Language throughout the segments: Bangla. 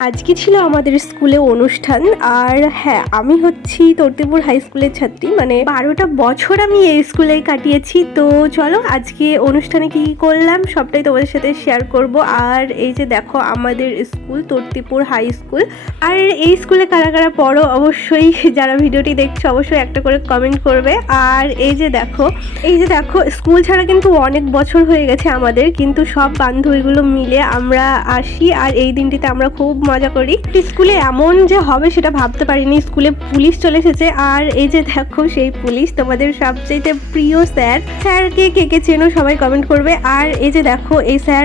আজকে ছিল আমাদের স্কুলে অনুষ্ঠান। আর হ্যাঁ, আমি হচ্ছি তর্তিপুর হাই স্কুলের ছাত্রী, মানে 12টা বছর আমি এই স্কুলেই কাটিয়েছি। তো চলো আজকে অনুষ্ঠানে কি করলাম সবটাই তোমাদের সাথে শেয়ার করব। আর এই যে দেখো আমাদের স্কুল তর্তিপুর হাই স্কুল। আর এই স্কুলে কারা কারা পড়ো অবশ্যই যারা ভিডিওটি দেখছো অবশ্যই একটা করে কমেন্ট করবে। আর এই যে দেখো স্কুল ছাড়া কিন্তু অনেক বছর হয়ে গেছে আমাদের, কিন্তু সব বান্ধবীগুলো মিলে আমরা আসি আর এই দিনটিতে আমরা খুব মজা করি। স্কুলে এমন যে হবে সেটা ভাবতে পারিনি। স্কুলে পুলিশ চলে এসেছে আর এই যে দেখো সেই পুলিশ তোমাদের সবচেয়ে প্রিয় স্যারকে কে কে চেনো সবাই কমেন্ট করবে। আর এই যে দেখো এই স্যার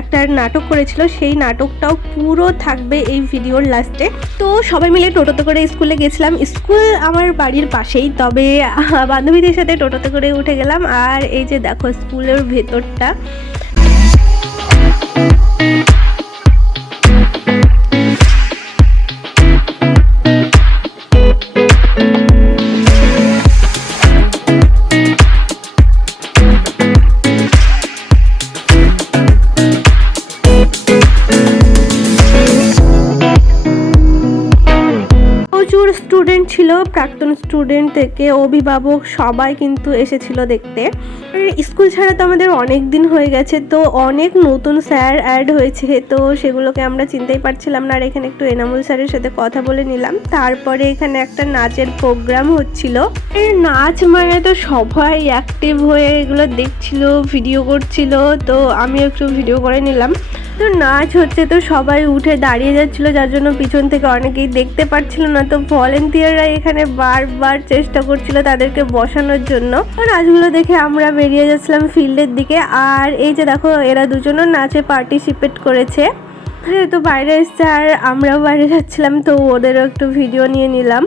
একটা নাটক করেছিল, সেই নাটকটাও পুরো থাকবে এই ভিডিওর লাস্টে। তো সবাই মিলে টোটোতে করে স্কুলে গেছিলাম। স্কুল আমার বাড়ির পাশেই, তবে বান্ধবীদের সাথে টোটোতে করে উঠে গেলাম। আর এই যে দেখো স্কুলের ভেতরটা। প্রচুর স্টুডেন্ট ছিল, প্রাক্তন স্টুডেন্ট থেকে অভিভাবক সবাই কিন্তু এসেছিল দেখতে। স্কুল ছাড়া তো আমাদের অনেক দিন হয়ে গেছে, তো অনেক নতুন স্যার অ্যাড হয়েছে, তো সেগুলোকে আমরা চিনতেই পারছিলাম না। আর এখানে একটু এনামুল স্যারের সাথে কথা বলে নিলাম। তারপরে এখানে একটা নাচের প্রোগ্রাম হচ্ছিল। এই নাচ মানে তো সবাই অ্যাক্টিভ হয়ে এগুলো দেখছিল, ভিডিও করছিল, তো আমি একটু ভিডিও করে নিলাম। তো নাচ হচ্ছে, তো সবাই উঠে দাঁড়িয়ে যাচ্ছিল, যার জন্য পিছন থেকে অনেকেই দেখতে পাচ্ছিল না। তো ভলেন্টিয়াররা এখানে বারবার চেষ্টা করছিল তাদেরকে বসানোর জন্য। তো নাচগুলো দেখে আমরা বেরিয়ে যাচ্ছিলাম ফিল্ডের দিকে। আর এই যে দেখো এরা দুজনও নাচে পার্টিসিপেট করেছে। যেহেতু বাইরে এসছে আর আমরাও বাইরে যাচ্ছিলাম, তো ওদেরও একটু ভিডিও নিয়ে নিলাম।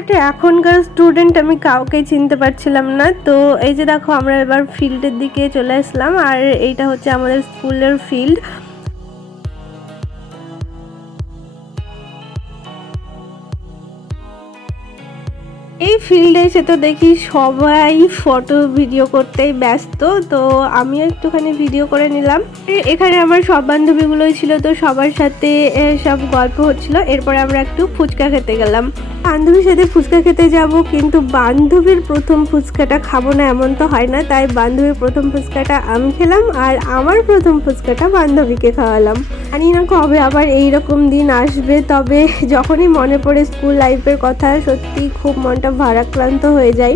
এটা এখনকার স্টুডেন্ট আমি কাউকেই চিনতে পারছিলাম না। তো এই যে দেখো আমরা এবার ফিল্ডের দিকে চলে আসলাম। আর এইটা হচ্ছে আমাদের স্কুলের ফিল্ড। এই ফিল্ডে এসে তো দেখি সবাই ফটো ভিডিও করতেই ব্যস্ত, তো আমিও একটুখানি ভিডিও করে নিলাম। এখানে আমার সব বান্ধবীগুলোই ছিল, তো সবার সাথে সব গল্প হচ্ছিল। এরপরে আমরা একটু ফুচকা খেতে গেলাম। বান্ধবীর সাথে ফুচকা খেতে যাব, কিন্তু বান্ধবীর প্রথম ফুচকাটা খাবো না এমন তো হয় না, তাই বান্ধবীর প্রথম ফুচকাটা আমি খেলাম আর আমার প্রথম ফুচকাটা বান্ধবীকে খাওয়ালাম। জানি না কবে আবার এইরকম দিন আসবে, তবে যখনই মনে পড়ে স্কুল লাইফের কথা সত্যি খুব মনটা ভারাক্রান্ত হয়ে যায়।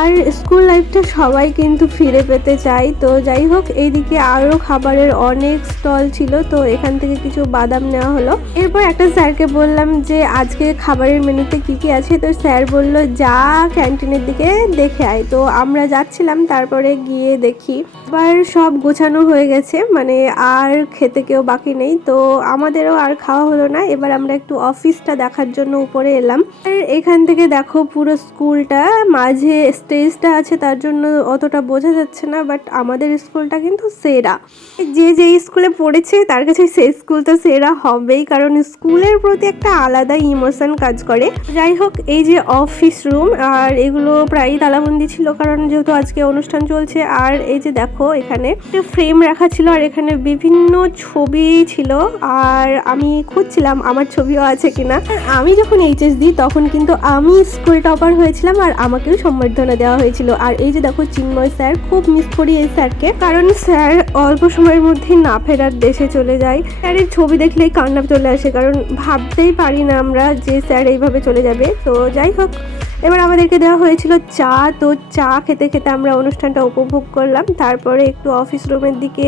আর স্কুল লাইফটা সবাই কিন্তু ফিরে পেতে চায়। তো যাই হোক, এইদিকে আরও খাবারের অনেক স্টল ছিল, তো এখান থেকে কিছু বাদাম নেওয়া হলো। এরপর একটা স্যারকে বললাম যে আজকে খাবারের মেনুতে কি কি আছে, তো স্যার বলল যা ক্যান্টিনের দিকে দেখে আয়। তো আমরা যাচ্ছিলাম, তারপরে গিয়ে দেখি এবার সব গোছানো হয়ে গেছে, মানে আর খেতে কেউ বাকি নেই। তো আমাদেরও আর খাওয়া হলো না। এবার আমরা একটু অফিসটা দেখার জন্য উপরে এলাম। আর এখান থেকে দেখো পুরো স্কুলটা, মাঝে স্টেজটা আছে তার জন্য অতটা বোঝা যাচ্ছে না, বাট আমাদের স্কুলটা কিন্তু সেরা। যে যে স্কুলে পড়েছে তার কাছে সেই স্কুল তো সেরা হবেই, কারণ স্কুলের প্রতি একটা আলাদা ইমোশন কাজ করে। যাই হোক, এই যে অফিস রুম, আর এগুলো প্রায়ই তালাবন্দি ছিল কারণ যেহেতু আজকে অনুষ্ঠান চলছে। আর এই যে দেখো এখানে ফ্রেম রাখা ছিল আর এখানে বিভিন্ন ছবি ছিল, আর আমি খুঁজছিলাম আমার ছবিও আছে কিনা। আমি যখন এইচএস দিই তখন কিন্তু আমি স্কুল টপার হয়েছিলাম আর আমাকেও সম্বর্ধনা দেওয়া হয়েছিল। আর এই যে দেখো চিন্ময় স্যার, খুব মিস করি এই স্যারকে, কারণ স্যার অল্প সময়ের মধ্যে না ফেরার দেশে চলে যায়। স্যারের ছবি দেখলেই কান্না চলে আসে, কারণ ভাবতেই পারি না আমরা যে স্যার এইভাবে চলে যাবে। তো যাই হোক, এবার আমাদেরকে দেওয়া হয়েছিল চা, তো চা খেতে খেতে আমরা অনুষ্ঠানটা উপভোগ করলাম। তারপরে একটু অফিস রুমের দিকে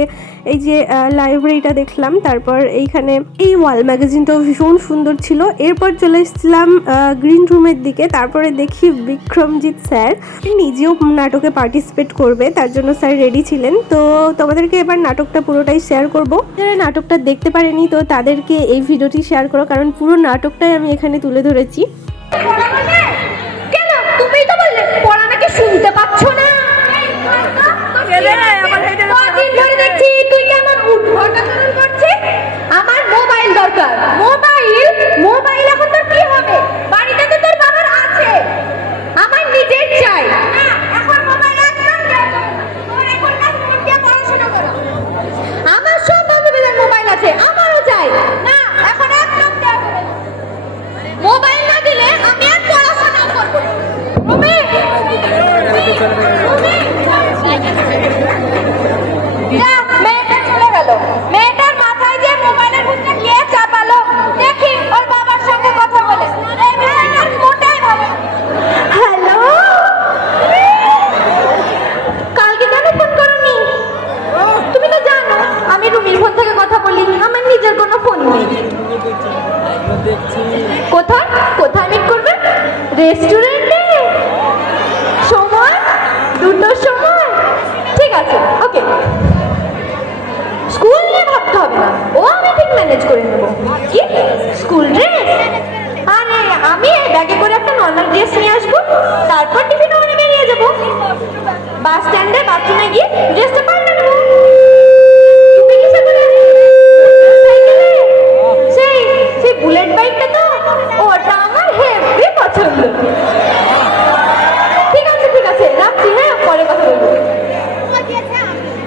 এই যে লাইব্রেরিটা দেখলাম। তারপর এইখানে এই ওয়াল ম্যাগাজিনটাও ভীষণ সুন্দর ছিল। এরপর চলে এসেছিলাম গ্রিন রুমের দিকে। তারপরে দেখি বিক্রমজিৎ স্যার নিজেও নাটকে পার্টিসিপেট করবে, তার জন্য স্যার রেডি ছিলেন। তো তোমাদেরকে এবার নাটকটা পুরোটাই শেয়ার করব। যারা নাটকটা দেখতে পারেনি তো তাদেরকে এই ভিডিওটি শেয়ার করো, কারণ পুরো নাটকটাই আমি এখানে তুলে ধরেছি। তুমিই তো বললে পড়া নাকি শুনতে পাচ্ছ না। কদিন ধরে দেখছি তুই কেমন উদ্ভট আচরণ করছিস। আমার মোবাইল দরকার। মোবাইল এখন তোর কি হবে? বাড়িতে তো তোর বাবার আছে, আমার নিজের চাই। এখন মোবাইল একদম তোর এখন না ফোন দিয়ে পড়াশোনা করো। আমার সব বান্ধবীদের মোবাইল আছে, আমারও চাই। না এখন একদম কোথায় কোথায় মিট করবে? রেস্টুরেন্টে? সময় 2টোর সময়? ঠিক আছে, ওকে। স্কুল নিয়ে ভাবতে হবে না, ও আমি ঠিক ম্যানেজ করে নেবো। কি স্কুল ড্রেস? আরে আমি এই ব্যাগে করে একটা নর্মাল ড্রেস নিয়ে আসবো, তারপর টিফিনে করে বেরিয়ে যাবো। বাস স্ট্যান্ডে বাথরুমে গিয়ে ড্রেসটা পাল্টে নেবো। তুমি কিসে করে আসবে? সাইকেলে? সেই সেই বুলেট বাইকটা তো, ওটা আমার হেভি পছন্দ। ঠিক আছে ঠিক আছে, রাখছি, হ্যাঁ পরে কথা বলবো।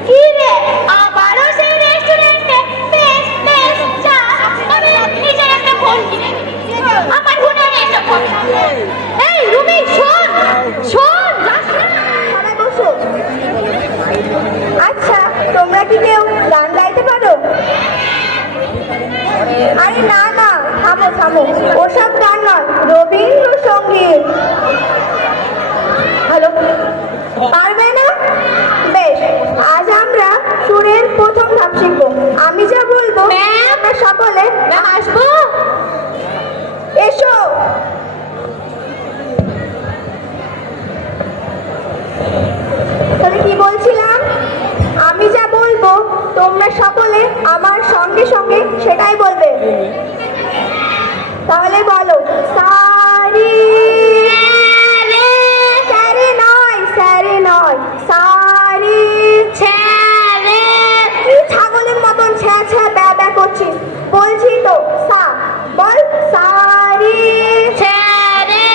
কি রে, আবারও সেই রেস্টুরেন্টে? বেশ বেশ, যা, তবে নিজের একটা ফোন কিনে নে। আমার ফোনে এসব ফোন। এই রুমি, শোন শোন, যাস না। সবাই বসো। আচ্ছা, তোমরা কি কেউ গান গাইতে পারো? আরে না না, থামো থামো, ওসব গান নয়, রবীন্দ্রসঙ্গীত। হ্যালো, পারবে না? বেশ, আজ আমরা সুরের প্রথম ধাপ শিখবো। আমি যা বলবো আমরা সকলে আসবো। এসো। তাহলে কি বলছিলাম? আমি যা বলবো তোমরা সকলে আমার সঙ্গে সঙ্গে সেটাই বলবে। তাহলে বলো, সারি। স্যারে নয়, স্যারে নয়, সারি। ছেলে। কি ছাগলের মতন ছ্যা ছ্যা ব্যা ব্যা করছিস? বলছি তো সা, বল সারি। ছেলে।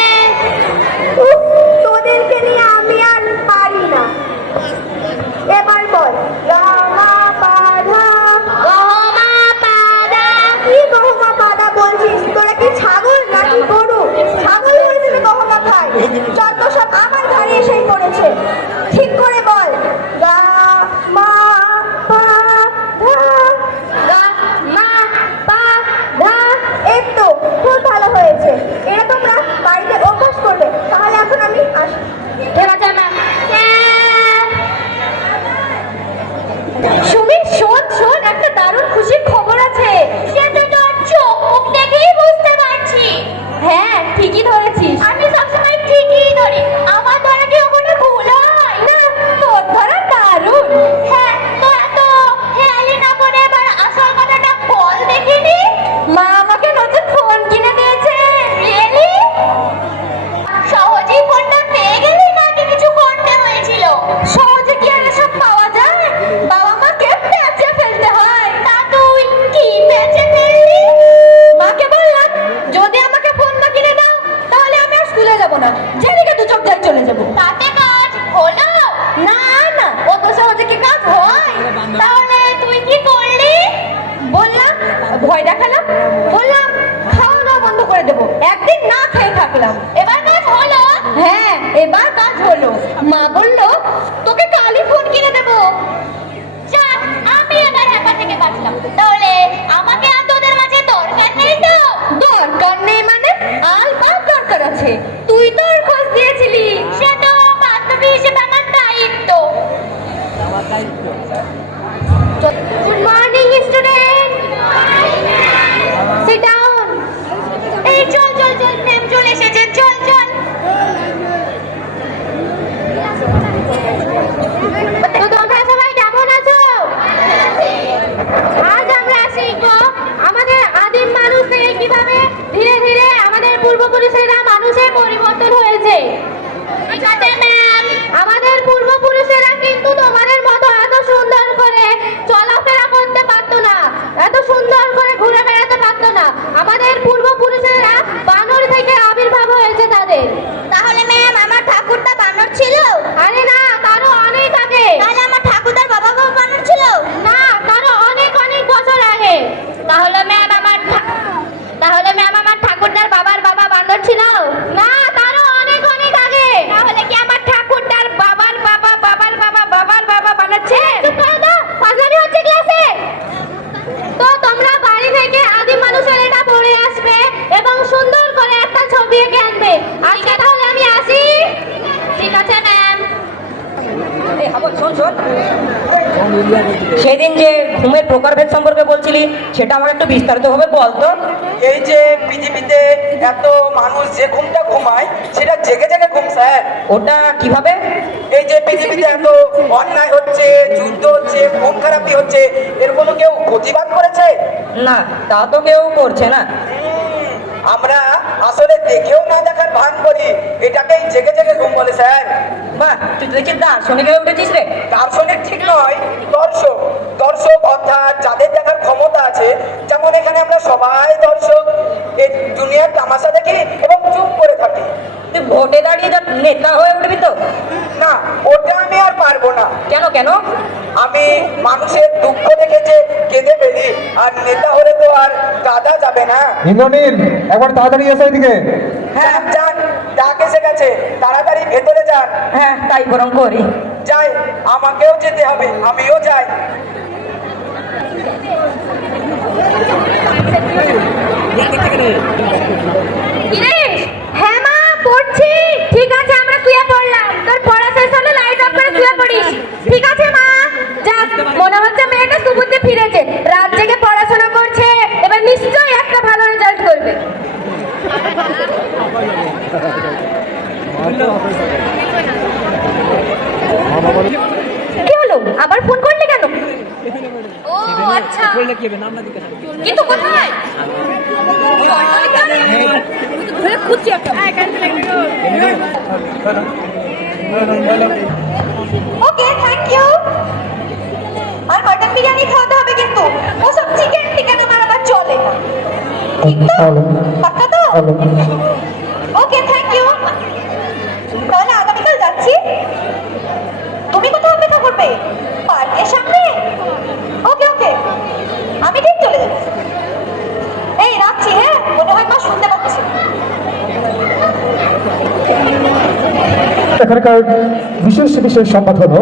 তোদেরকে নিয়ে আমি আর পারি না। এবার বল, গমা পাধা। গমা পাধা। কি গহমা পাধা বলছিস? তোরা কি ছাগল নাকি গরু? ছাগল হয়েছে গহমা খায়, যত সব আমার ঘরে এসেই পড়েছে। ঠিক করে বল, গা মা পা ধা। গা মা পা ধা। এই তো খুব ভালো হয়েছে, এটা তোমরা বাড়িতে অভ্যাস করবে। তাহলে এখন আমি আসি। ঠিক আছে ম্যাম। সুমি, শোন শোন, একটা দারুণ খুশির খবর আছে। সেটা তো চোখ মুখ দেখেই বুঝতে পারছি। হ্যাঁ ঠিকই ধরেছিস, আমি সবসময় ঠিকই ধরি। আমার ধরা কি ওখানে ভুল হয়? না, তোর ধরা দারুণ। হ্যাঁ, তো এত হেয়ালি না করে এবার আসল কথাটা বল দেখিনি। মা আমাকে নতুন ফোন কিনে দিয়েছে। রিয়েলি? সহজেই ফোনটা পেয়ে গেলি নাকি কিছু করতে হয়েছিল? সহজে কি আর এসব পাওয়া যায়? বাবা মাকে পেঁচে ফেলতে হয়। তা তুই কি পেঁচে ফেললি? মাকে বললাম, যদি আমাকে ফোন না কিনে দাও তাহলে আমি আর স্কুলে যাব না, যেদিকে দু চোখ দেয় চলে যাব। তাতে কাজ হলো? না না, অত সহজে কি কাজ হয়? তাহলে তুই কি করলি? বললাম, ভয় দেখালাম, বললাম খাওয়া দাওয়া বন্ধ করে দেবো, একদিন না খেয়ে থাকলাম। এবার কাজ হলো? হ্যাঁ, এবার কাজ হলো। মা বললো তোকে কালই ফোন কিনে দেবো। যাক, আমি এবার হ্যাপা থেকে বাঁচলাম। তাহলে আমাকে আর তোদের মাঝে দরকার নেই তো? দরকার নেই মানে? আলবাত দরকার আছে, তুই তো ওর খোঁজ দিয়েছিলি। সে তো বান্ধবী হিসেবে আমার দায়িত্ব। Good morning student, sit down. এই চল চল চল, ম্যাম চলে এসেছে, চল চল। তো তোমরা সবাই কেমন আছো? আজ আমরা শিখবো আমাদের আদিম মানুষ থেকে কিভাবে ধীরে ধীরে আমাদের পূর্বপুরুষেরা মানুষে পরিবর্তন হয়েছে। ঠিক আছে ম্যাম। আমাদের পূর্বপুরুষেরা কিন্তু তোমাদের মতো এত সুন্দর করে চলাফেরা করতে পারতো না, এত সুন্দর করে ঘুরে বেড়াতে পারতো না। আমাদের পূর্বপুরুষেরা বানর থেকে আবির্ভাব হয়েছে তাদের। তাহলে ম্যাম আমার ঠাকুরদা বানর ছিল? আরে না, তারও অনেক আগে। তাহলে আমার ঠাকুরদার বাবা বাবা বানর ছিল? না, তারও অনেক অনেক বছর আগে। তাহলে ম্যাম আমার ঠাকুরদার বাবার বাবা বানর ছিল? না, তারও অনেক অনেক আগে। তাহলে কি আমার ঠাকুরদার বাবার বাবা বাবার বাবা বাবার বাবা বানর ছিল? চুপ করো তো, ফাজলামি হচ্ছে ক্লাসে। তো তোমরা বাড়ি থেকে আদিম মানুষের এটা পড়ে আসবে এবং সুন্দর করে একটা ছবি এঁকে আনবে। আজকে তাহলে আমি আসি। ঠিক আছে ম্যাম। সেদিন যে ঘুমের প্রকারভেদ সম্পর্কে বলছিলি, সেটা আমার একটু বিস্তারিতভাবে বলতো। এই যে পৃথিবীতে এত মানুষ যে ঘুমটা ঘুমায় সেটা জেগে জেগে ঘুম স্যার। ওটা কিভাবে? এই যে পৃথিবীতে এত অন্যায় হচ্ছে, যুদ্ধ হচ্ছে, খুন খারাপি হচ্ছে, এর কোনো কেউ প্রতিবাদ করেছে? না, তা তো কেউ করছে না। আমরা আসলে দেখেও না দেখার ভান করি, এটাকেই জেগে জেগে ঘুম বলে স্যার। বাহ, তুই তো দেখছি দার্শনিক হয়ে উঠেছিস রে। দার্শনিক ঠিক নয়, দর্শক। দর্শক অর্থাৎ যাদের দেখার ক্ষমতা আছে, যেমন এখানে আমরা সবাই দর্শক, এই দুনিয়ার তামাশা দেখি এবং চুপ করে থাকি। তুই ভোটে দাঁড়িয়ে যা নেতা হয়ে উঠবি তো? না, ওটা আমি আর পারবো না। কেন কেন? আমি মানুষের দুঃখ দেখেছে কেঁদে ফেলি, আর নেতা হলে তো আর কাঁদা যাবে না। ইন্দ্রনীল, একবার তাড়াতাড়ি এসো এদিকে। হ্যাঁ যান, ডাক এসে গেছে, তাড়াতাড়ি ভেতরে যান। হ্যাঁ, তাই বরং করি। যাই, আমাকেও যেতে হবে, আমিও যাই। হ্যাঁ মা, পড়ছি। ঠিক আছে, আমরা শুয়ে পড়লাম। তোর পড়া শেষ হলে লাইট অফ করে শুয়ে পড়িস। ঠিক আছে মা। যাক, মনে হচ্ছে মেয়েটা সুবুদ্ধি ফিরেছে। রাত জেগে পড়াশোনা করছে, এবার নিশ্চয়ই একটা ভালো রেজাল্ট করবে। কি হলো, আবার ফোন করলি কেন? ও আচ্ছা, কিন্তু কোথায়? Okay, thank you. আর মটন বিরিয়ানি খাওয়াতে হবে কিন্তু, ওসব চিকেন টিকেন আমার আবার চলে না। ঠিক তো? পাক্কা তো? ওকে, থ্যাংক ইউ। তাহলে আগামীকাল যাচ্ছি। তুমি কোথাও অপেক্ষা করবে? পার্কের সামনে? ওকে ওকে, আমি ঠিক চলে যাচ্ছি। এই রাখছি, হ্যাঁ, মনে হয় মা শুনতে পাচ্ছি। এখানকার বিশেষ বিশেষ সংবাদ হলো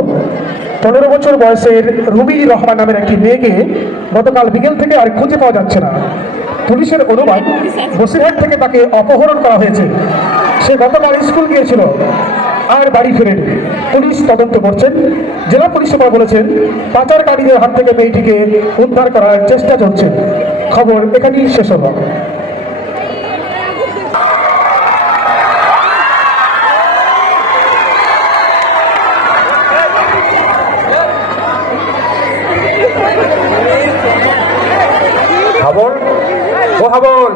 15 বছর বয়সের রুবি রহমান নামের একটি মেয়েকে গতকাল বিকেল থেকে আর খুঁজে পাওয়া যাচ্ছে না। পুলিশের অনুমান বসিরহাট থেকে তাকে অপহরণ করা হয়েছে। সে গতকাল স্কুল গিয়েছিল আর বাড়ি ফেরেনি। পুলিশ তদন্ত করছেন। জেলা পুলিশ সুপার বলেছেন পাচারকারীদের হাত থেকে মেয়েটিকে উদ্ধার করার চেষ্টা চলছে। খবর এখানেই শেষ হলো। হাবল, ও হাবল,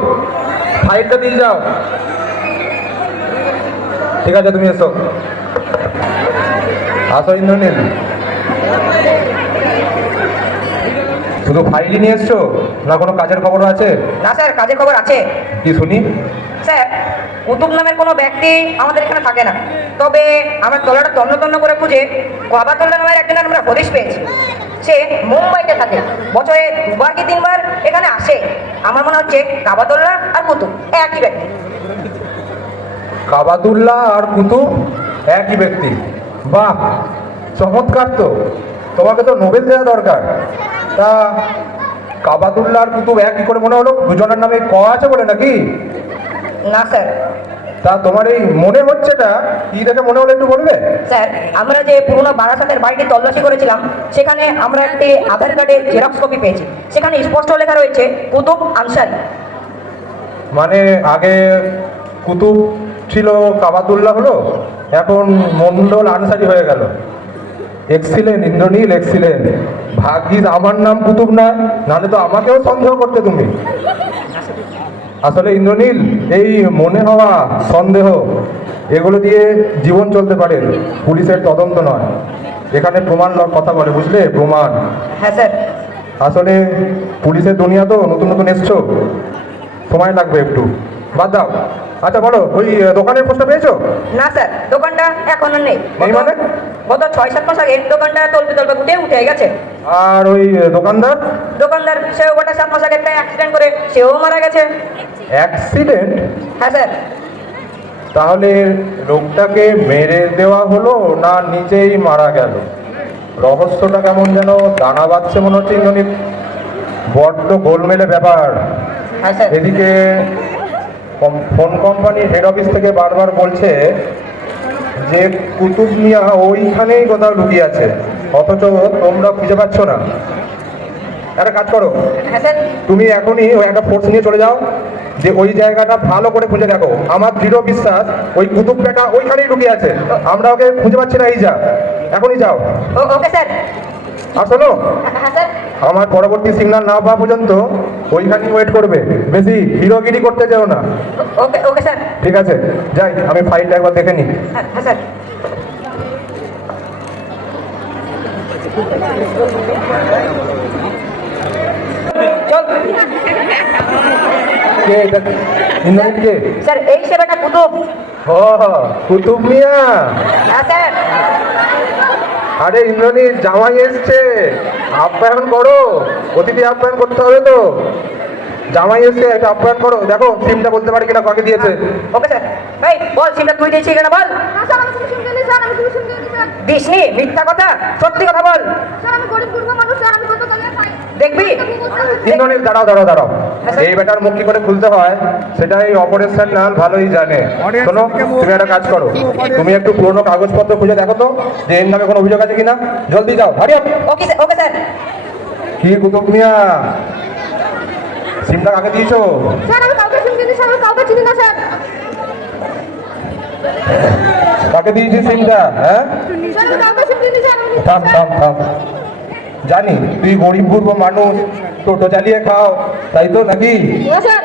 ফাইলটা দিয়ে যাও। ঠিক আছে, তুমি এসো। আসো ইন্দ্রনীল। শুধু ফাইলই নিয়ে এসছো না কোনো কাজের খবরও আছে? না স্যার, কাজের খবর আছে। কি শুনি? স্যার, কুতুব নামের কোনো ব্যক্তি আমাদের এখানে থাকে না, তবে আমার তলাটা তন্ন তন্ন করে খুঁজে কাবাতুল্লাহ নামের একজনের আমরা হদিশ পেয়েছি। সে মুম্বাইতে থাকে, বছরে 2বার কি 3বার এখানে আসে। আমার মনে হচ্ছে কাবাতুল্লাহ আর কুতুব একই ব্যক্তি। কাবাতুল্লাহ আর কুতুব একই ব্যক্তি? বাহ, চমৎকার তো। তোমাকে তো নোবেল দেওয়া দরকার। তা কাবাতুল্লাহ আর কুতুব একই করে মনে হলো? দুজনের নামে ক আছে বলে নাকি? না স্যার। তা তোমার এই মনে হচ্ছেটা কি দেখে মনে হলো একটু বলবে? স্যার, আমরা যে পুরোনো বারাসাতের বাড়িটি তল্লাশি করেছিলাম, সেখানে আমরা একটি আধার কার্ডের জেরক্স কপি পেয়েছি। সেখানে স্পষ্ট লেখা রয়েছে কুতুব আনসারি। মানে আগে কুতুব ছিল, কাবাতুল্লাহ হলো, এখন মন্ডল আনসারি হয়ে গেল। Excellent Indranil, excellent. ভাগ্যিস আমার নাম কুতুব না, নাহলে তো আমাকেও সন্দেহ করতে তুমি। আসলে ইন্দ্রনীল, এই মনে হওয়া, সন্দেহ, এগুলো দিয়ে জীবন চলতে পারে, পুলিশের তদন্ত নয়। এখানে প্রমাণ কথা বলে, বুঝলে? প্রমাণ। হ্যাঁ স্যার। আসলে পুলিশের দুনিয়া তো, নতুন নতুন এসছো, সময় লাগবে একটু। বাদ দাও। আচ্ছা বলো, ওই দোকানের খোঁজটা পেয়েছো? না স্যার, দোকানটা এখন আর নেই। নেই মানে? গত 6-7 মাস আগে দোকানটা তলপে তলপে উঠে গেছে। আর ওই দোকানদার? দোকানদার সেও গোটা 7 মাস আগে একটা অ্যাক্সিডেন্ট করে সেও মারা গেছে। অ্যাক্সিডেন্ট? হ্যাঁ স্যার। তাহলে লোকটাকে মেরে দেওয়া হলো না নিজেই মারা গেল? রহস্যটা কেমন যেন দানা বাঁধছে মনে হচ্ছে ইন্দ্রনীল। বড্ড গোলমেলে ব্যাপার। হ্যাঁ স্যার। এদিকে ফোন কোম্পানির হেড অফিস থেকে বারবার বলছে যে কুতুব মিয়া ওইখানেই কোথাও লুকিয়ে আছে, অথচ তোমরা খুঁজে পাচ্ছ না। একটা কাজ করো, হ্যাঁ স্যার। তুমি এখনই ওই একটা ফোর্স নিয়ে চলে যাও, যে ওই জায়গাটা ভালো করে খুঁজে দেখো। আমার দৃঢ় বিশ্বাস ওই কুতুব বেটা ওইখানেই লুকিয়ে আছে, আমরা ওকে খুঁজে পাচ্ছি না। এই যা, এখনই যাও। Okay sir. আর শোনো, হ্যাঁ স্যার। আমার পরবর্তী সিগন্যাল না পাওয়া পর্যন্ত ওইখানেই ওয়েট করবে, বেশি হিরোগিরি করতে চাও না। ওকে ওকে স্যার। ঠিক আছে, যাই, আমি ফাইলটা একবার দেখে নিই। হ্যাঁ স্যার। চল। কে এটা? ইন্দ্রনীল কে? স্যার এই সে বেটা কুতুব। ও কুতুব মিয়া। হ্যাঁ স্যার। আরে ইন্দ্রনীল, জামাই এসছে, আপ্যায়ন করো। অতিথি আপ্যায়ন করতে হবে তো, জামাই এসছে, একটা আপ্যায়ন করো। দেখো সিমটা বলতে পারি কিনা, কাকে দিয়েছে। Okay sir. এই বল, সিমটা তুই দিয়েছিস কিনা বল। না স্যার, আমি কোনো সিম কিনি স্যার, আমি কোনো সিম কিনি স্যার। দিসনি, মিথ্যা কথা, সত্যি কথা বল। স্যার আমি গরিব দুর্গা মানুষ স্যার, আমি কত টাকা পাই। দেখবি। ইন্দ্রনীল দাঁড়াও দাঁড়াও দাঁড়াও, এই বেটার মুখ কি করে খুলতে হয় সেটা এই অপারেশন না ভালোই জানে। শোনো, তুমি একটা কাজ করো, তুমি একটু পুরোনো কাগজপত্র খুঁজে দেখো তো, যে এর নামে কোনো অভিযোগ আছে কিনা। জলদি যাও, hurry up. Okay sir. Okay sir. কি কুতুব মিয়া, সিমটা কাকে দিয়েছো? স্যার আমি কাউকে সিম কিনি স্যার, আমি কাউকে চিনি না স্যার। কাকে দিয়েছিস সিমটা? হ্যাঁ, স্যার আমি কাউকে সিম কিনি স্যার, আমি থাম থাম থাম, জানি তুই গরিব গুরব মানুষ, টোটো চালিয়ে খাও, তাই তো নাকি? না স্যার।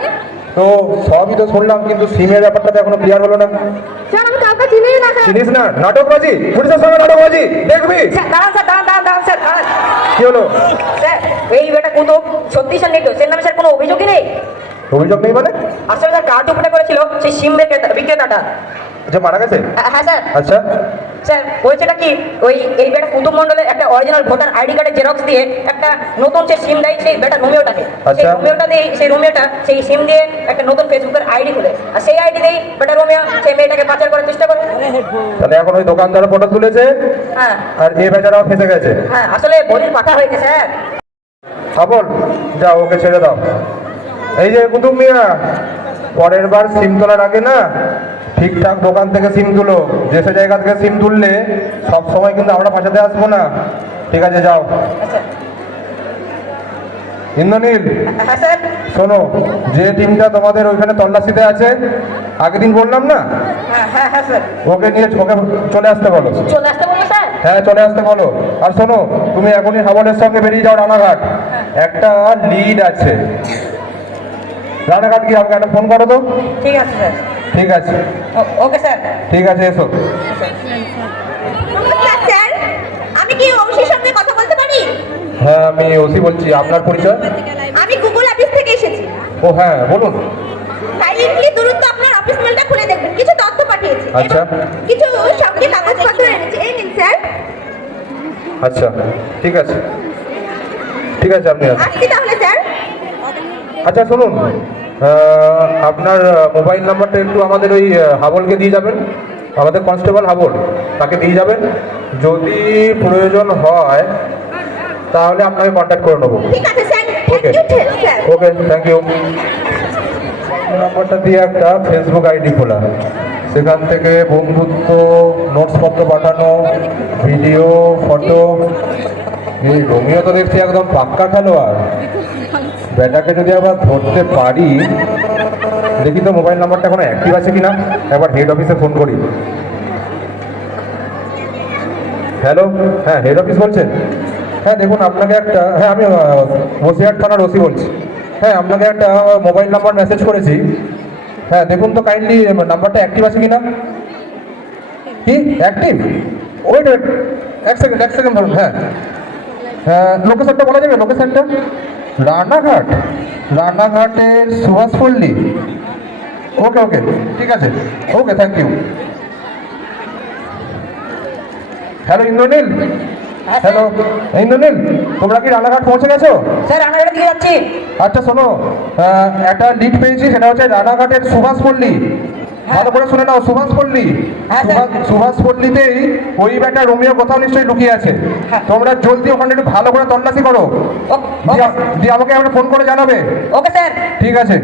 তো সবই তো শুনলাম, কিন্তু সিমের ব্যাপারটা তো এখনো ক্লিয়ার হলো না। স্যার আমি কাউকে চিনি না স্যার। চিনিস না? নাটকবাজি, পুলিশের সঙ্গে নাটকবাজি দেখবি। স্যার দাঁড়ান স্যার, দাঁড়ান স্যার, দাঁড়ান। কি হলো? স্যার এই বেটা কুতুব সত্যি স্যার নির্দোষ, এর নামে স্যার কোনো অভিযোগই নেই। অভিযোগ নেই মানে? আসলে স্যার কার্ড উপরে করেছিল সেই সিম বিক্রেতাটা। আচ্ছা, মারা গেছে? হ্যাঁ স্যার। আচ্ছা, স্যার হয়েছেটা কি, ওই এই বেটা কুতুব মণ্ডলের একটা অরিজিনাল ভোটার আইডি কার্ডের জেরক্স দিয়ে একটা নতুন সে সিম দেয় সেই বেটা রোমিওটাকে। সেই আচ্ছা। রোমিওটা দিয়ে, সেই রোমিওটা সেই সিম দিয়ে একটা নতুন ফেসবুকের আইডি খুলে, আর সেই আইডি দিয়েই বেটা রোমিও সেই মেয়েটাকে পাচার করার চেষ্টা করে। তাহলে এখন ওই দোকানদার ফটো তুলেছে, হ্যাঁ আর এ বেচারাও ফেসে গেছে। হ্যাঁ, আসলে বলির পাঠা হয়েছে স্যার। খবর যাও, ওকে ছেড়ে দাও। এই যে কুতুব মিয়া, পরের বার সিম তোলার আগে না ঠিকঠাক দোকান থেকে সিম তুলো, যে সে জায়গা থেকে সিম তুললে সব সময় কিন্তু আমরা বাঁচাতে আসবো না। ঠিক আছে, যাও। আচ্ছা। ইন্দ্রনীল, হ্যাঁ স্যার। শোনো, যে টিমটা তোমাদের ওইখানে তল্লাশিতে আছে, আগের দিন বললাম না, হ্যাঁ হ্যাঁ হ্যাঁ স্যার। ওকে নিয়ে ওকে চলে আসতে বলো। চলে আসতে বলবো স্যার? হ্যাঁ, চলে আসতে বলো। আর শোনো, তুমি এখনই হাবলের সঙ্গে বেরিয়ে যাও রানাঘাট, একটা লিড আছে রানাঘাট। কি আমাকে একটা ফোন করো তো। ঠিক আছে স্যার। ঠিক আছে, ওকে স্যার। ঠিক আছে, এসো। নমস্কার স্যার, আমি কি অংশের সঙ্গে কথা বলতে পারি? হ্যাঁ, আমি ওসি বলছি। আপনার পরিচয়? আমি গুগল অফিস থেকে এসেছি। ও হ্যাঁ, বলুন। সাইলেন্টলি দ্রুত আপনার অফিস মেলটা খুলে দেখবেন, কিছু তথ্য পাঠিয়েছি। আচ্ছা। এবং কিছু সঙ্গে কাগজপত্র এনেছি, এই নিন স্যার। আচ্ছা, ঠিক আছে, ঠিক আছে, আপনি আসুন। আসছি তাহলে স্যার। আচ্ছা শুনুন, আপনার মোবাইল নাম্বারটা একটু আমাদের ওই হাবলকে দিয়ে যাবেন, আমাদের কনস্টেবল হাবল, তাকে দিয়ে যাবেন। যদি প্রয়োজন হয় তাহলে আপনাকে কন্ট্যাক্ট করে নেবো। ঠিক আছে sir, thank okay, you sir. Okay, thank you. নাম্বারটা দিয়ে একটা ফেসবুক আইডি খোলা, সেখান থেকে বন্ধুত্ব, নোটসপত্র পাঠানো, ভিডিও, ফটো। এই রোমিও তো দেখছি একদম পাক্কা খেলোয়াড়, ব্যাটাকে যদি আবার ধরতে পারি। দেখি তো মোবাইল নাম্বারটা এখনো অ্যাক্টিভ আছে কিনা, একবার হেড অফিসে ফোন করি। হ্যালো, হ্যাঁ হেড অফিস বলছেন? হ্যাঁ দেখুন, আপনাকে একটা, হ্যাঁ আমি বসিরহাট থানার ওসি বলছি। হ্যাঁ, আপনাকে একটা মোবাইল নাম্বার মেসেজ করেছি। হ্যাঁ দেখুন তো কাইন্ডলি নাম্বারটা অ্যাক্টিভ আছে কিনা। কি অ্যাক্টিভ? ওয়েট ওয়েট, এক সেকেন্ড ধরুন। হ্যাঁ হ্যাঁ, লোকেশনটা বলা যাবে? লোকেশনটা রানাঘাট, রানাঘাটের সুভাষপল্লী। ওকে ওকে, ঠিক আছে, okay, thank you. Hello Indranil, hello Indranil, তোমরা কি রানাঘাট পৌঁছে গেছো? স্যার রানাঘাটের দিকে যাচ্ছি। আচ্ছা শোনো, একটা লিড পেয়েছি, সেটা হচ্ছে রানাঘাটের সুভাষপল্লী। ভালো করে শুনে নাও, সুভাষপল্লী। হ্যাঁ, স্যার। সুভাষপল্লীতেই ওই বেটা রোমিও কোথাও নিশ্চয়ই লুকিয়ে আছে। হ্যাঁ। তোমরা জলদি ওখানে একটু ভালো করে তল্লাশি করো, দিয়ে আমাকে আমরা ফোন করে জানাবে। Okay sir. ঠিক আছে।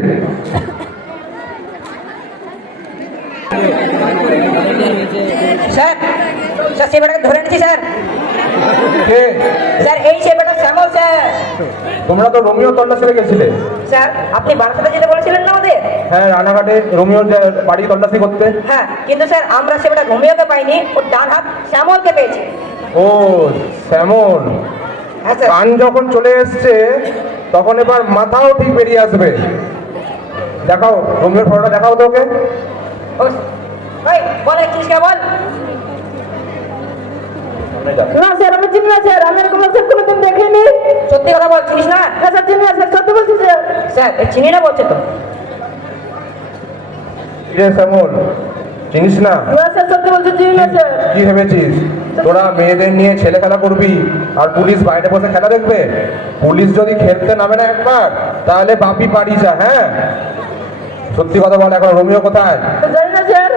স্যার, স্যার সে বেটাকে ধরে নিচ্ছি স্যার। কে? স্যার এই সে বেটা শ্যামল স্যার। তোমরা তো রোমিও তল্লাশি গেছিলে। স্যার আপনি বারাসাতে যেতে বলেছিলেন না আমাদের? হ্যাঁ, রানাঘাটে রোমিওর বাড়ি তল্লাশি করতে। হ্যাঁ, কিন্তু স্যার আমরা সেটা রোমিওকে পাইনি, ওর ডান হাত শ্যামলকে পেয়েছি। ও শ্যামল, হ্যাঁ স্যার। কান যখন চলে এসছে তখন এবার মাথাও ঠিক বেরিয়ে আসবে। দেখাও রোমিওর ফটোটা, দেখাও তো ওকে। ওই বল চিনিস কে বল? না স্যার আমি চিনি না স্যার, আমি এরকম স্যার কোনোদিন দেখিনি। সত্যি কথা বল, চিনিস না? না স্যার চিনি না স্যার, সত্যি বলছি স্যার। স্যার এ চিনি না বলছে তো। রে শ্যামল, চিনিস না? না স্যার সত্যি বলছি, চিনি না স্যার। কি ভেবেছিস তোরা মেয়েদের নিয়ে ছেলে খেলা করবি আর পুলিশ বাইরে বসে খেলা দেখবে? পুলিশ যদি খেলতে নামে না একবার, তাহলে বাপি বাড়ি যা। হ্যাঁ, সত্যি কথা বল, এখন রোমিও কোথায়? জানি না স্যার।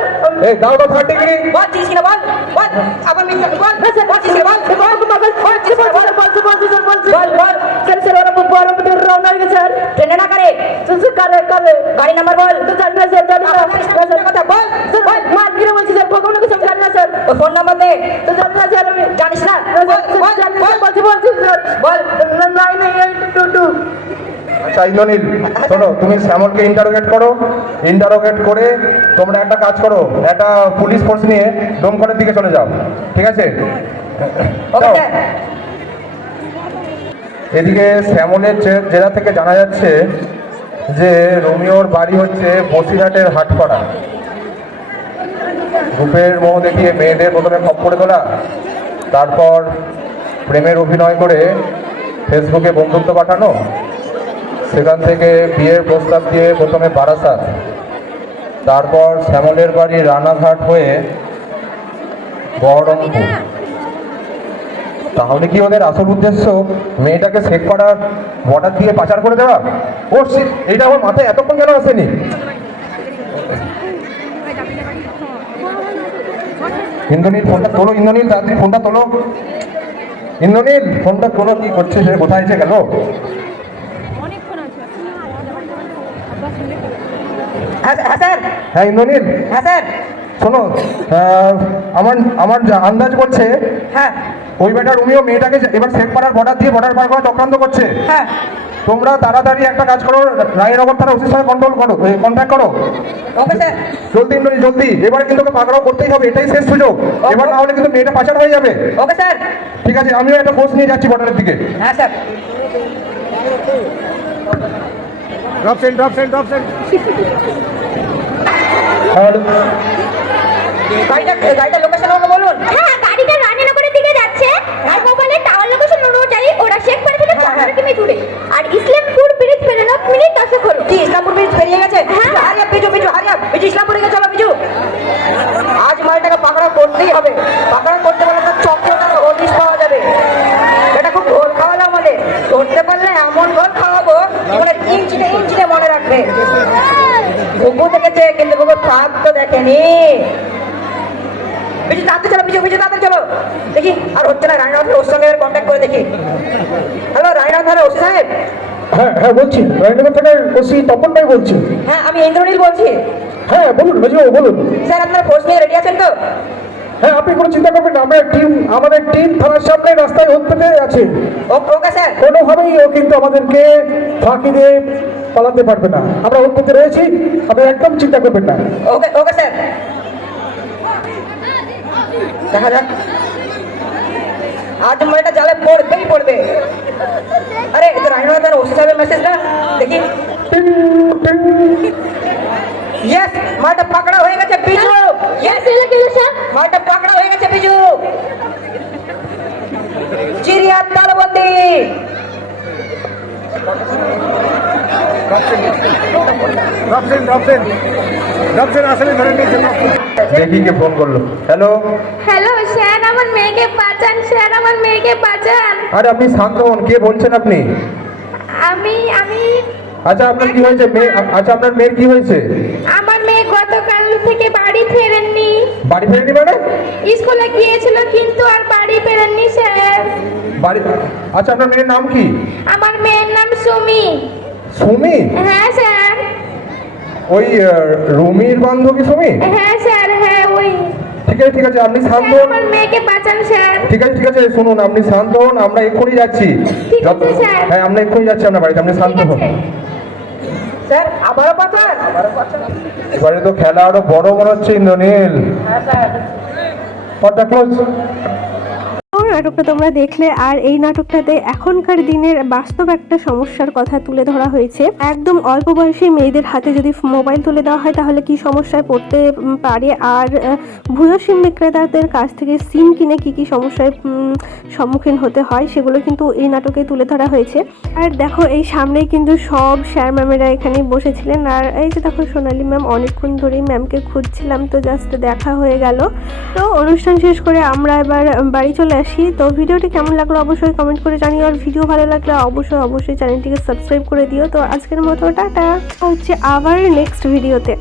এই দাও তো 3rd ডিগ্রি। বল চিনিস কিনা বল, বল আবার মিথ্যা বল। না স্যার বল চিনিস কিনা বল, বল বলছি বলছি স্যার, বলছি। বল বল। স্যার স্যার ওরা বড় বড় রওনা হয়ে গেছে স্যার। ট্রেনে না করে স্যার কালে কালে গাড়ি নাম্বার বল। তো জানি না স্যার, জানি না। স্যার কথা বল, স্যার বল। মার গিরে বলছি স্যার, ভগবানের কাছে জানি না স্যার। ওর ফোন নাম্বার দে। তো জানি না স্যার আমি। জানিস না? না বল স্যার, বল জানি না, বল বলছি স্যার। বল। 99822। আচ্ছা ইন্দ্রনীল, শোনো, তুমি শ্যামলকে ইন্টারোগেট করো। ইন্টারোগেট করে তোমরা একটা কাজ করো, একটা পুলিশ ফোর্স নিয়ে দমকলের দিকে চলে যাও, ঠিক আছে? ওকে যাও। স্যার। এদিকে শ্যামলের জেলা থেকে জানা যাচ্ছে যে রোমিওর বাড়ি হচ্ছে বসিরহাটের হাটপাড়া। রূপের মোহ দেখিয়ে মেয়েদের প্রথমে খপ্পরে তোলা, তারপর প্রেমের অভিনয় করে ফেসবুকে বন্ধুত্ব পাঠানো, সেখান থেকে বিয়ের প্রস্তাব দিয়ে প্রথমে বারাসাত, তারপর শ্যামলের বাড়ি রানাঘাট হয়ে বহরমপুর। তাহলে কি ওদের আসল উদ্দেশ্য মেয়েটাকে শেখপাড়ার বর্ডার দিয়ে পাচার করে দেওয়া? ও এইটা আমার মাথায় এতক্ষণ কেন আসেনি? ইন্দ্রনীল ফোনটা তোলো, ইন্দ্রনীল তাড়াতাড়ি ফোনটা তোলো। ইন্দ্রনীল ফোনটা তোলো, কি করছে সে, কোথায় এসে গেল? হ্যাঁ স্যার। হ্যাঁ ইন্দ্রনীল, হ্যাঁ স্যার। শোনো, আমার আমার যা আন্দাজ করছে হ্যাঁ ওই বেটা রোমিও মেয়েটাকে এবার শেখপাড়ার বর্ডার দিয়ে বর্ডার পার করা চক্রান্ত করছে। হ্যাঁ। তোমরা তাড়াতাড়ি একটা কাজ করো, রায়নগর থানা ওসির সঙ্গে কন্ট্যাক্ট করো। Okay sir. জলদি ইন্দ্রনীল জলদি, এবারে কিন্তু ওকে পাকড়াও করতেই হবে, এটাই শেষ সুযোগ। এবার না হলে কিন্তু মেয়েটা পাচার হয়ে যাবে। Okay sir. ঠিক আছে, আমিও একটা ফোর্স নিয়ে যাচ্ছি বর্ডারের দিকে। হ্যাঁ স্যার। আর গাড়িটা লোকেশন আমাকে বলুন। হ্যাঁ গাড়িটা রানীনগরের দিকে যাচ্ছে আর মোবাইলে টাওয়ার লোকেশন অনুযায়ী ওরা শেখপাড়া থেকে 15 কিমি দূরে আর ইসলামপুর ব্রিজ পেরোনো মিনিট 10 হলো। কি ইসলামপুর ব্রিজ পেরিয়ে গেছে? হ্যাঁ। হারিয়া বিজু বিজু হারিয়া বিজু ইসলামপুরে গিয়ে চলো বিজু। আজ মালটাকে পাকড়াও করতেই হবে। পাকড়াও করতে পারলে তো চক্রটা হদিশ পাওয়া যাবে। এটা খুব ঘোল খাওয়ালো আমাদের। ধরতে পারলে এমন ঘোল খাওয়াবো মানে ইঞ্চিতে ইঞ্চিতে মনে রাখবে। ঘুঘু দেখেছে কিন্তু ঘুঘু সাপ তো দেখেনি। বিজু তাড়াতাড়ি চলো, বিজু বিজু তাড়াতাড়ি চলো। দেখি আর হচ্ছে না, রায়নাথের ওর সঙ্গে কন্ট্যাক্ট করে দেখি। হ্যালো রায়নাথের ওসি সাহেব। হ্যাঁ হ্যাঁ বলছি, রায়নগর থেকে ওসি তপন ভাই বলছি। হ্যাঁ আমি ইন্দ্রনীল বলছি। হ্যাঁ বলুন মেজবাবু বলুন। স্যার আপনার ফোর্স নিয়ে রেডি আছেন তো? হ্যাঁ আপনি কোনো চিন্তা করবেন না, আমাদের টিম থানার সামনে রাস্তায় পেতে আছে। Okay sir. কোনোভাবেই ও কিন্তু আমাদেরকে ফাঁকি দিয়ে পালাতে পারবে না, আমরা ওর পেতে রয়েছি, আপনি একদম চিন্তা করবেন না। ওকে ওকে স্যার। দেখা যাক, আজ মালটা জালে পড়বেই পড়বে। আরে এটা রায়নাথের ওসি সাহেবের মেসেজ না, দেখি। টিং, টিং। ইয়েস, মালটা পাকড়া হয়ে গেছে বিজু। ইয়েস স্যার মালটা পাকড়া হয়ে গেছে বিজু। চিড়িয়া তালবন্দি। দেখি কে ফোন করলো। হ্যালো, হ্যালো স্যার আমার মেয়েকে বাঁচান, স্যার আমার মেয়েকে বাঁচান। আরে আপনি শান্ত হন, কে বলছেন আপনি? আমি আচ্ছা আপনার কি হয়েছে মেয়ে? আচ্ছা আপনার মেয়ের কি হয়েছে? আমার মেয়ে গতকাল থেকে বাড়ি ফেরেননি। বাড়ি ফেরেনি মানে? স্কুলে গিয়েছিল কিন্তু আর বাড়ি ফেরেননি স্যার। বাড়ি, আচ্ছা আপনার মেয়ের নাম কি? আমার মেয়ের নাম সুমি। সুমি? হ্যাঁ স্যার। ওই রুমির বান্ধবী সুমি? হ্যাঁ স্যার, হ্যাঁ ওই। ঠিক ঠিক আছে আপনি শান্ত স্যার, হন। আমার মেয়েকে বাঁচান স্যার। ঠিক আছে শুনুন, আপনি শান্ত হন, আমরা এক্ষুনি যাচ্ছি। ঠিক আছে, স্যার। হ্যাঁ, আমরা এক্ষুনি যাচ্ছি আপনার বাড়িতে, আপনি শান্ত ঠিক হন। আছে। স্যার আবারও পাঠান। এবারে তো খেলা আরো বড় মনে হচ্ছে ইন্দ্রনীল। হ্যাঁ স্যার। পর্দা ক্লোজ। তো নাটকটা তোমরা দেখলে, আর এই নাটকটাতে এখনকার দিনের বাস্তব একটা সমস্যার কথা তুলে ধরা হয়েছে। একদম অল্প বয়সী মেয়েদের হাতে যদি মোবাইল তুলে দেওয়া হয় তাহলে কি সমস্যায় পড়তে পারে, আর ভুয়ো সিম বিক্রেতাদের কাছ থেকে সিম কিনে কি সমস্যায় সম্মুখীন হতে হয় সেগুলো কিন্তু এই নাটকে তুলে ধরা হয়েছে। আর দেখো এই সামনেই কিন্তু সব স্যার ম্যামেরা এখানে বসেছিলেন, আর এই যে দেখো সোনালী ম্যাম, অনেকক্ষণ ধরেই ম্যামকে খুঁজছিলাম, তো জাস্ট দেখা হয়ে গেল। তো অনুষ্ঠান শেষ করে আমরা এবার বাড়ি চলে আসি। তো ভিডিওটি কেমন লাগলো অবশ্যই কমেন্ট করে জানিও, আর ভিডিও ভালো লাগলে অবশ্যই চ্যানেলটিকে সাবস্ক্রাইব করে দিও। তো আজকের মতো টাটা, হচ্ছে আবার নেক্সট ভিডিওতে।